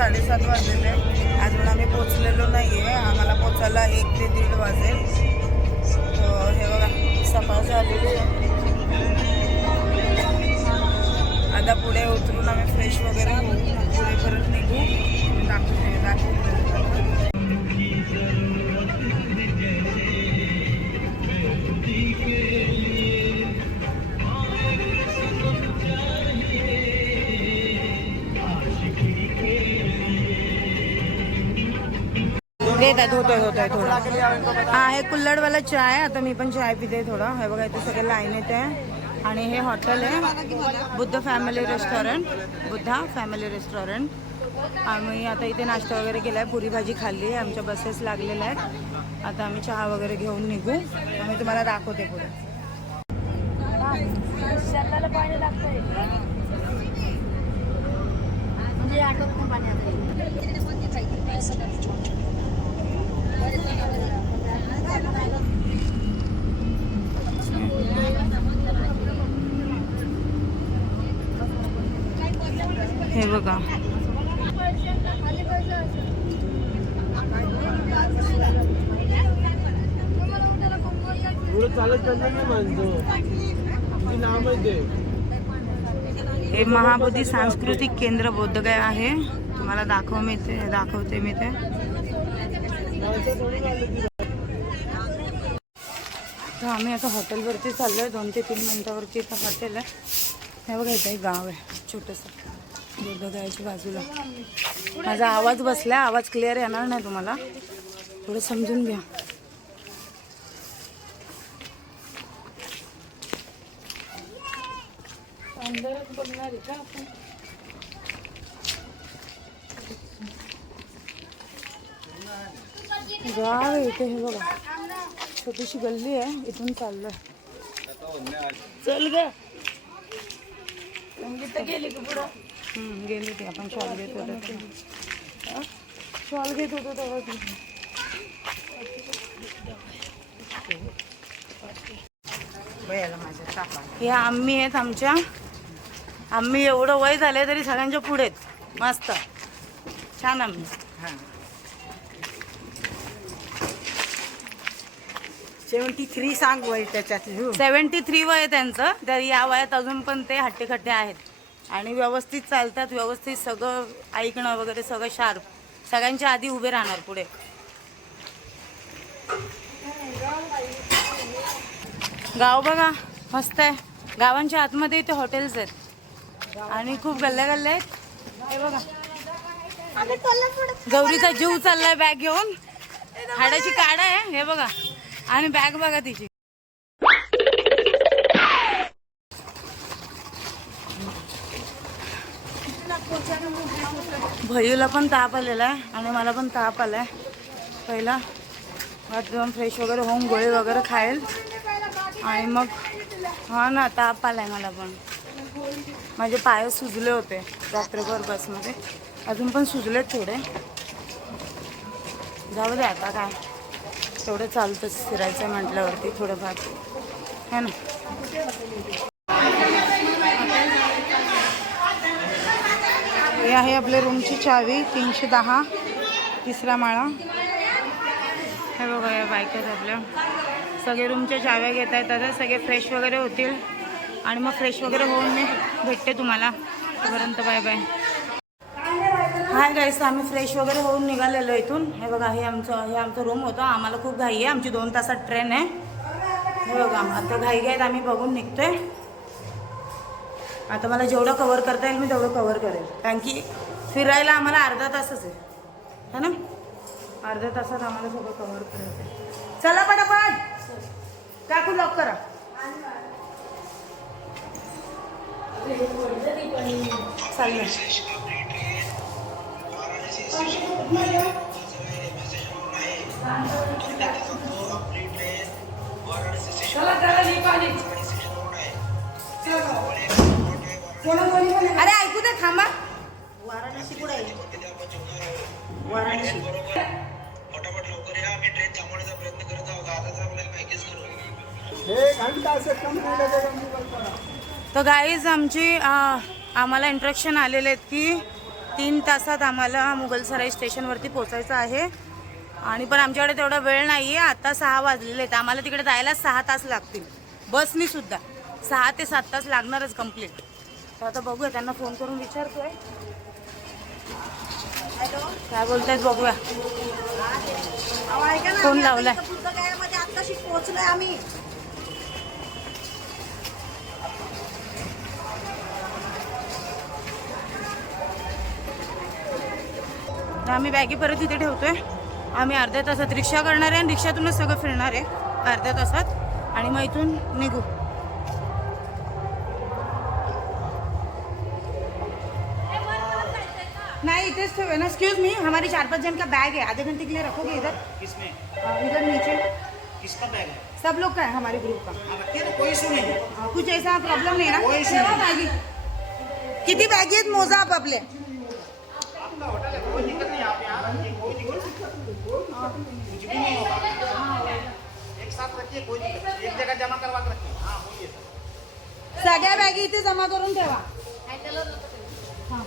साडेसात वाजलेले आहे. अजून आम्ही पोचलेलो नाही आहे आम्हाला पोचायला एक ते दीड वाजेल. तर हे बघा सकाळ झालेली आहे. आता पुढे उतरून आम्ही फ्रेश वगैरे होऊ पुढे परत निघू. दाखवते दाखवते देतात होतोय थोडं. हा हे कुल्लडवाला चाय आहे आता मी पण चाय पिते थोडं. हे बघा इथे सगळे लाईन येते. आणि हे हॉटेल आहे Buddha family restaurant. Buddha family restaurant. आम्ही आता इथे नाश्ता वगैरे केला आहे पुरी भाजी खाल्ली आहे आमच्या बसेस लागलेल्या आहेत. आता आम्ही चहा वगैरे घेऊन निघू. आम्ही तुम्हाला दाखवते पुढे. म्हणजे हे बघा. हे महाबोधी सांस्कृतिक केंद्र बोधगया आहे. तुम्हाला दाखव मी ते दाखवते मी ते तर आम्ही आता हॉटेलवरती चाललो आहे दोन ते तीन मिनटावरती इथं हॉटेल आहे. हे बघा इथं एक गाव आहे छोटंसं. बोधगयाच्या बाजूला. माझा आवाज बसला आवाज क्लिअर येणार नाही तुम्हाला. थोडं समजून घ्या. गाव आहे इथे हे बघा. छोटीशी गल्ली आहे इथून चाललोय. चल ग. गेली गेली ती आपण शॉल घेत होतो शॉल घेत होतो तेव्हा या आम्ही आहेत आमच्या. आम्ही एवढं वय झाले तरी सगळ्यांच्या पुढे आहेत. मस्त. छान आम्ही. सेवन्टी थ्री सांग वय त्याच्यात सेव्हन्टी थ्री वय आहे त्यांचं. तर या वयात अजून पण ते हट्टेखट्टे आहेत. आणि व्यवस्थित चालतात व्यवस्थित सगळं ऐकणं वगैरे सगळं शार्प. सगळ्यांच्या आधी उभे राहणार पुढे. गाव बघा मस्त आहे. गावांच्या आतमध्ये इथे हॉटेल्स आहेत. आणि खूप गल्ल्या गल्ल्या आहेत. हे बघा. गौरीचा जीव चाललाय बॅग घेऊन. हाडाची काढा आहे हे बघा. आणि बॅग बघा तिची. भयूला पण ताप आलेला आहे आणि मला पण ताप आलाय. पहिला बाथरूम फ्रेश वगैरे होऊन गोळी वगैरे खाईल. आणि मग हा ना ताप आलाय मला पण. माझे पाय सुजले होते रात्रभर बसमध्ये अजून पण सुजलेत थोडे. जाऊ दे आता काय. तेवढं चालतंच फिरायचं म्हटल्यावरती थोडंफार. है ना? हे आहे आपल्या रूमची चावी तीनशे दहा तिसरा माळा. हे बघा या बाईक आहेत आपल्या. सगळे रूमच्या चाव्या घेत आहेत. आता सगळे फ्रेश वगैरे होतील. आणि मग फ्रेश वगैरे होऊन मी भेटते तुम्हाला. तोपर्यंत बाय बाय. हाय गाईस आम्ही फ्रेश वगैरे होऊन निघालेलो इथून. हे बघा हे आमचं हे आमचं रूम होतं. आम्हाला खूप घाई आहे. आमची दोन तासात ट्रेन आहे. हे बघा आता घाई घाईत आम्ही बघून निघतोय. आता मला जेवढं कवर करता येईल मी तेवढं कवर करेल. कारण की फिरायला आम्हाला अर्धा तासच आहे. है ना? अर्ध्या तासात आम्हाला सगळं कवर करायचं चला पटापट! टाकू लॉक करा. चाललं अरे ऐकू दे थांबा. वाराणसी कुठे आहे? वाराणसी. फटाफट लवकर या आम्ही ट्रेन थांबवण्याचा प्रयत्न करत. आहोत आता तर आपल्याला पॅकेज गाईज आमची आ, आम्हाला इंट्रक्शन आलेले आहेत की तीन तासात आम्हाला मुघलसराई स्टेशनवरती पोचायचं आहे. आणि पण आमच्याकडे तेवढा वेळ नाही आहे आता सहा वाजलेले आहेत. आम्हाला तिकडे जायला सहा तास लागतील. बसनी सुद्धा. सहा ते सात तास लागणारच कंप्लीट तर आता बघूया. त्यांना फोन करून विचारतोय. काय बोलतायत बघूया. फोन लावलाय. आम्ही. तर आम्ही बॅगी परत इथे ठेवतोय. आम्ही अर्ध्या तासात रिक्षा करणार आहे आणि रिक्षातूनच सगळं फिरणार आहे. अर्ध्या तासात. आणि मग इथून निघू. नहीं इधर से ना. एक्सक्यूज मी हमारी चार पाँच जन का बैग है आधे घंटे के लिए रखोगे इधर? किसमें? इधर नीचे. किसका बैग है? सब लोग का है हमारे ग्रुप का. कोई इशू नहीं कुछ ऐसा प्रॉब्लम नहीं ना? कोई ठेवा. बॅगी किती बॅगी आहेत मोजा आप आपले आपका होटल है कोई दिक्कत नहीं आप यहाँ रखिए कोई दिक्कत नहीं कुछ भी नहीं होगा एक साथ रखिए कोई दिक्कत नहीं एक जगह जमा करवा के रखिए हाँ बोलिए सर सगळ्या बॅगी इथे जमा करून ठेवा. हां.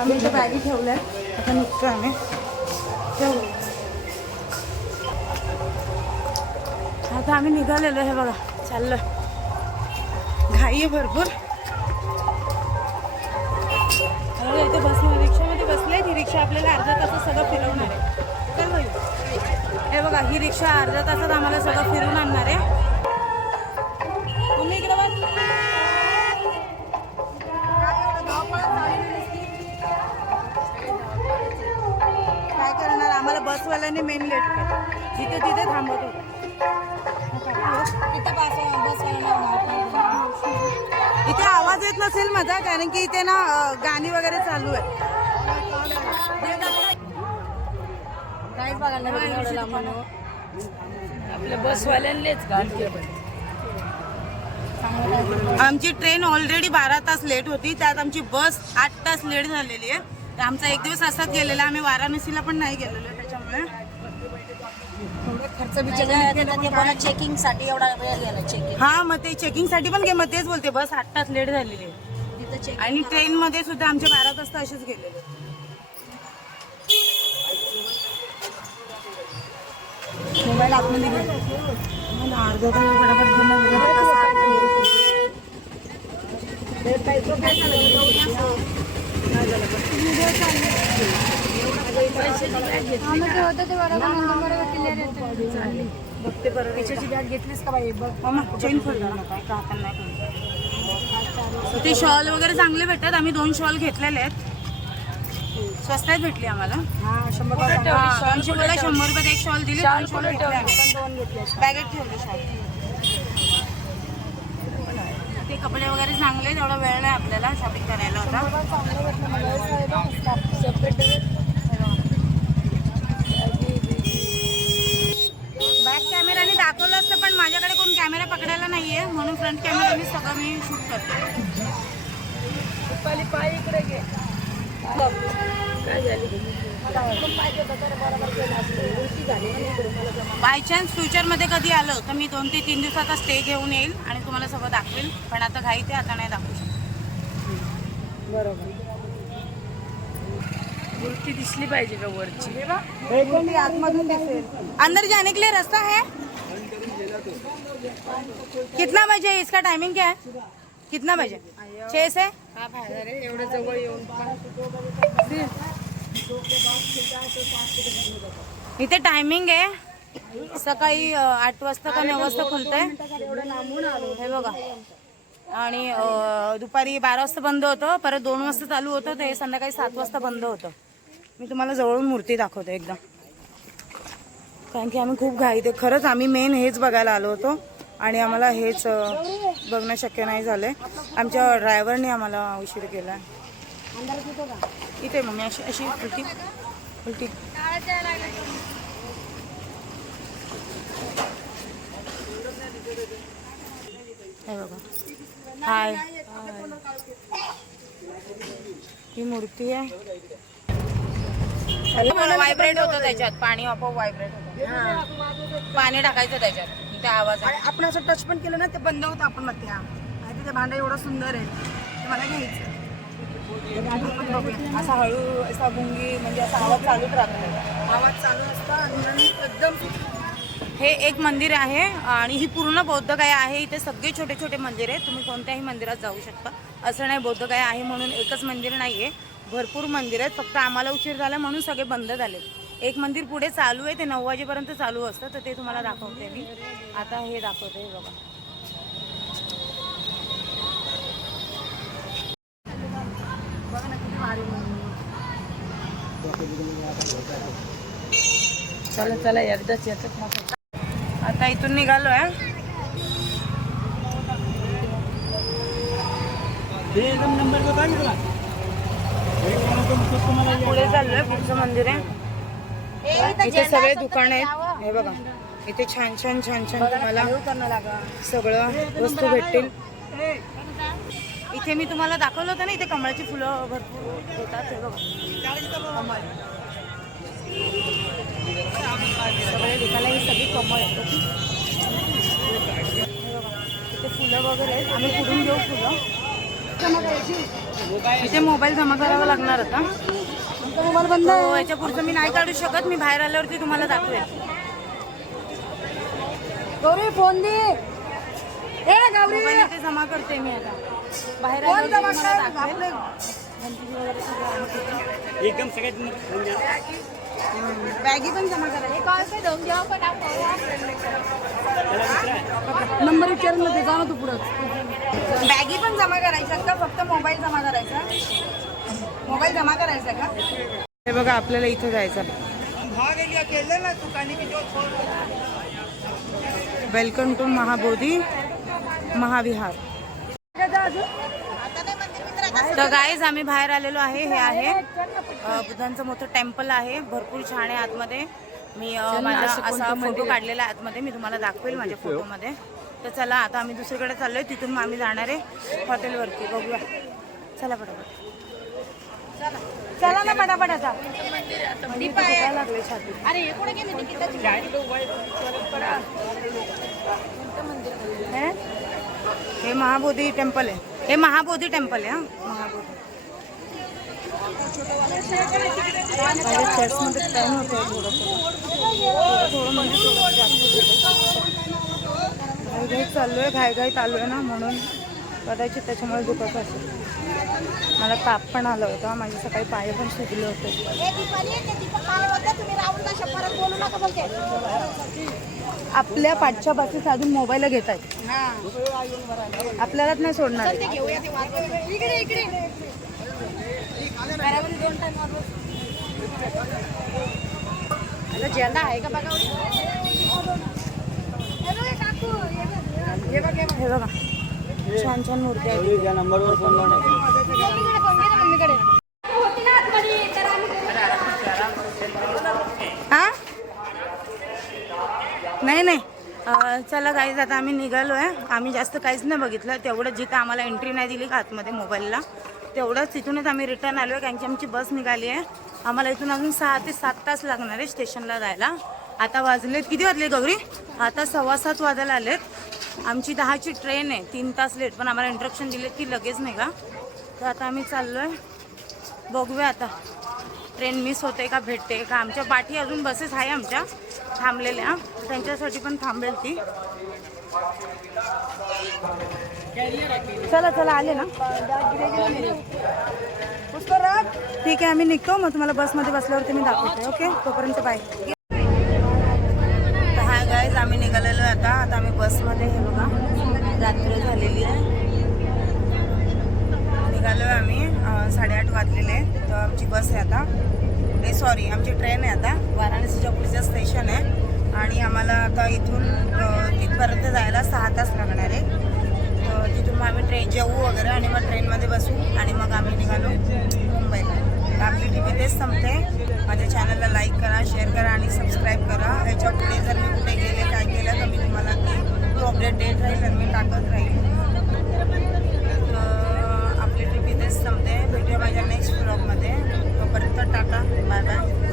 आम्ही इथे बॅगी ठेवल्या आता नुकतं आम्ही. ठेवू. आता आम्ही निघालेलो हे बघा. चाललं घाई आहे भरपूर. अरे इथे बसले रिक्षामध्ये बसले ही रिक्षा आपल्याला अर्ध्या तासात सगळं फिरवणार आहे. चल हे बघा ही रिक्षा अर्ध्या तासात आम्हाला सगळं फिरून आणणार आहे. बसवाल्याने मेन लेट केलं. जिथे तिथे थांबत होतो. इथे आवाज येत नसेल माझा कारण की इथे ना गाणी वगैरे चालू आहे आपल्या बसवाल्यांनीच आमची ट्रेन ऑलरेडी बारा तास लेट होती. त्यात आमची बस आठ तास लेट झालेली आहे. तर आमचा एक दिवस असाच गेलेला. आम्ही वाराणसीला पण नाही गेलेलो. खर्च चेकिंगसाठी एवढा वेळ गेला चेकिंग हा मग ते चेकिंगसाठी पण गे मग तेच बोलते बस आठ तास लेट झालेली आहे. तिथं चेक आणि ट्रेनमध्ये सुद्धा आमचे बारा तास तर असेच गेलेले. मोबाईल आतमध्ये गेला अर्धा तास फटाफट बघते बरं बॅग घेतलीस का बाई बघ चेन ते शॉल वगैरे चांगले भेटतात. आम्ही दोन शॉल घेतलेले आहेत. स्वस्तात भेटली आम्हाला. शंभर दोनशे मला शंभर रुपयात एक शॉल दिली दोन शॉल दोन घेतले बॅगेत ठेवले शॉल ते कपडे वगैरे चांगले आहेत, एवढा वेळ नाही आपल्याला शॉपिंग करायला होता बॅक कॅमेराने दाखवलं असतं पण माझ्याकडे कोण कॅमेरा पकडायला फ्रंट कॅमेराने सगळं मी शूट करते. पाय इकडे घे. काय झाली? बाय चान्स फ्युचरमध्ये कधी आलं तर मी दोन ते तीन दिवसाचा स्टे घेऊन येईल आणि तुम्हाला सगळं दाखवेल. पण आता घाई ते आता नाही दाखवू शकत. बरोबर. उलटी दिसली पाहिजे का वरची? आतमधून दिसेल अंदर जाने के लिए रास्ता है? कितना बजे इसका टाइमिंग क्या है? कितना बजे? छः से? एवढं जवळ येऊन इथे टायमिंग आहे सकाळी आठ वाजता का नऊ वाजता खुलतंय हे। बघा। आणि दुपारी बारा वाजता बंद होतं परत दोन वाजता चालू होतं ते संध्याकाळी सात वाजता बंद होतं. मी तुम्हाला जवळून मूर्ती दाखवते एकदम. कारण की आम्ही खूप घाईत आहे खरंच आम्ही मेन हेच बघायला आलो होतो. आणि आम्हाला हेच बघणं शक्य नाही झालं आहे आमच्या ड्रायव्हरने आम्हाला उशीर केला इथे मम्मी अशी अशी उलटी. उलटी. हे बघा. हाय ही मूर्ती आहे. व्हायब्रेट होतं त्याच्यात. पाणी आपोआप व्हायब्रेट होतं. पाणी टाकायचं त्याच्यात त्या आवाजात. आपण असं टच पण केलं ना ते बंद होतं आपण हा आणि ते भांडं एवढं सुंदर आहे ते मला घ्यायचं. असा हळू असा गुंगी म्हणजे असा आवाज चालूच राहतो. आवाज चालू असता आणि एकदम हे एक मंदिर आहे आणि ही पूर्ण बौद्धगया आहे. इथे सगळे छोटे छोटे मंदिर आहे तुम्ही कोणत्याही मंदिरात जाऊ शकता. असं नाही बौद्धगया आहे म्हणून एकच मंदिर नाही आहे भरपूर मंदिर आहेत. फक्त आम्हाला उशीर झाला म्हणून सगळे बंद झाले एक मंदिर पुढे चालू आहे ते नऊ वाजेपर्यंत चालू असतं तर ते तुम्हाला दाखवते मी. आता हे दाखवते हे बघा. चला चला एकदाच येतात मग आता इथून निघालो आहे पुढे चाललोय पुढचं मंदिर आहे. इथे सगळे दुकान आहेत. हे बघा. इथे छान छान छान छान तुम्हाला सगळं वस्तू भेटतील. इथे मी तुम्हाला दाखवलं होतं ना इथे कमळाची फुलं भरपूर होतात. हे बघा. सगळे दुकानं ही सगळी कमळ इथे फुलं वगैरे आहेत. आम्ही घेऊ फुलं? इथे मोबाईल जमा करावा लागणार होता मोबाईल बंद याच्या पुढचं मी नाही काढू शकत. मी बाहेर आल्यावरती तुम्हाला दाखवेल. गौरी फोन दे. ए गौरी. मोबाईल इथे जमा करते मी आता. बाहेर फोन आल्यावरती जमा तुम्हाला कर. दाखवेल. आपले तिथे. बॅगी पण जमा करा. नंबर विचारून मध्ये जा ना तू पुढं. बॅगी पण जमा करायच्यात का? फक्त मोबाईल जमा करायचा? मोबाईल जमा करायचा का? हे बघा आपल्याला इथे जायचं वेलकम टू महाबोधी महाविहार तर गाईज आम्ही बाहेर आलेलो आहे. हे आहे बुद्धांचं मोठं टेम्पल आहे. भरपूर छान आहे आतमध्ये. मी माझा असा फोटो काढलेला आहे आतमध्ये. मी तुम्हाला दाखवेल माझ्या फोटोमध्ये तर चला आता आम्ही दुसरीकडे चाललोय. तिथून आम्ही जाणार आहे हॉटेलवरती बघूया. चला पटापट. चला ना पटापट आता. हे? हे महाबोधी टेम्पल आहे हे? महाबोधी टेम्पल आहे. हा महाबोधी चर्चमध्ये पेन होतं थोडंसं थोडं थोडं म्हणजे थोडं जास्त घाईघाईत चाललो आहे घाईघाईत आलो आहे ना म्हणून कदाचित त्याच्यामुळे दुखत असेल. मला ताप पण आला होता. माझे सकाळी पाय पण सुजले होते. आपल्या पाठच्या बाजूस अजून मोबाईल घेत आहेत. आपल्यालाच नाही सोडणार. आहे. झेंडा आहे का बघा? हे बघा. छान छान मूर्ती आहेत हा नाही नाही. चला काहीच आता आम्ही निघालो आहे आम्ही जास्त काहीच नाही बघितलं. तेवढं जिथं आम्हाला एंट्री नाही दिली का आतमध्ये मोबाईलला तेवढंच तिथूनच आम्ही रिटर्न आलो आहे कारण की आमची बस निघाली आहे. आम्हाला इथून अजून सहा ते सात तास लागणार आहे स्टेशनला जायला. आता वाजलेत. किती वाजले गौरी? आता सव्वा सात वाजायला आलेत. आमची दहाची ट्रेन आहे. तीन तास लेट पण आम्हाला इंट्रक्शन दिलेत की लगेच नाही का तर आता आम्ही चाललो आहे बघूया आता. ट्रेन मिस होते का भेटते का? आमच्या पाठी अजून बसेस आहे आमच्या. थांबलेल्या. त्यांच्यासाठी पण थांबेल ती. चला चला आले ना. ठीक आहे आम्ही निघतो. मग तुम्हाला बसमध्ये बसल्यावरती मी दाखवते ओके? तोपर्यंत बाय तर हा गाईज आम्ही होता आता आता आम्ही बसमध्ये हे बघा रात्र झालेली आहे. निघालो आहे आम्ही साडेआठ वाजलेले आहे. तर आमची बस आहे आता. नाही सॉरी आमची ट्रेन आहे आता. वाराणसीच्या पुढचं स्टेशन आहे. आणि आम्हाला आता इथून तिथपर्यंत जायला सहा तास लागणार आहे. तर तिथून मग आम्ही ट्रेन जेवू वगैरे आणि मग ट्रेनमध्ये बसू आणि मग आम्ही निघालो मुंबईला. आपली टी व्ही तेच संपते. माझ्या चॅनलला लाईक करा शेअर करा आणि सबस्क्राईब करा. याच्यापुढे जर मी कुठे गेले काय केलं तर मी तुम्हाला ती तो अपडेट देत राहील तर मी टाकत राहील. आपली टी व्ही तेच संपते. भेटूया माझ्या नेक्स्ट ब्लॉगमध्ये तोपर्यंत टाका. Bye bye